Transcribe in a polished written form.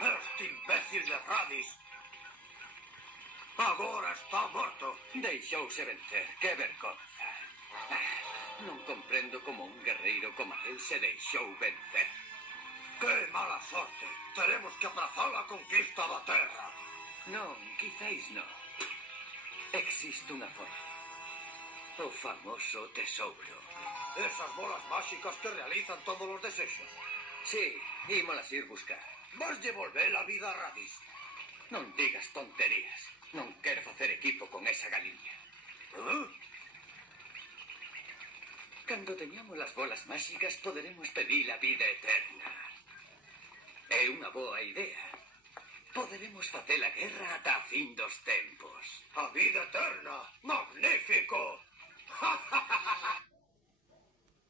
Este imbécil de Radis agora está morto. Deixouse vencer, que vergonza. Non comprendo como un guerreiro como él se deixou vencer. ¡Qué mala sorte! Teremos que aplazar a conquista da Terra. Non, quizáis non. Existe unha forma. O famoso tesouro. Esas bolas máxicas que realizan todos os desexos. Sí, ímolas ir buscar. Vas devolver a vida a Radis. Non digas tonterías. Non quero facer equipo con esa galiña. Cando teñamos as bolas máxicas poderemos pedir a vida eterna. É unha boa idea. Poderemos facer a guerra ata a fin dos tempos. ¡A vida eterna! ¡Magnífico!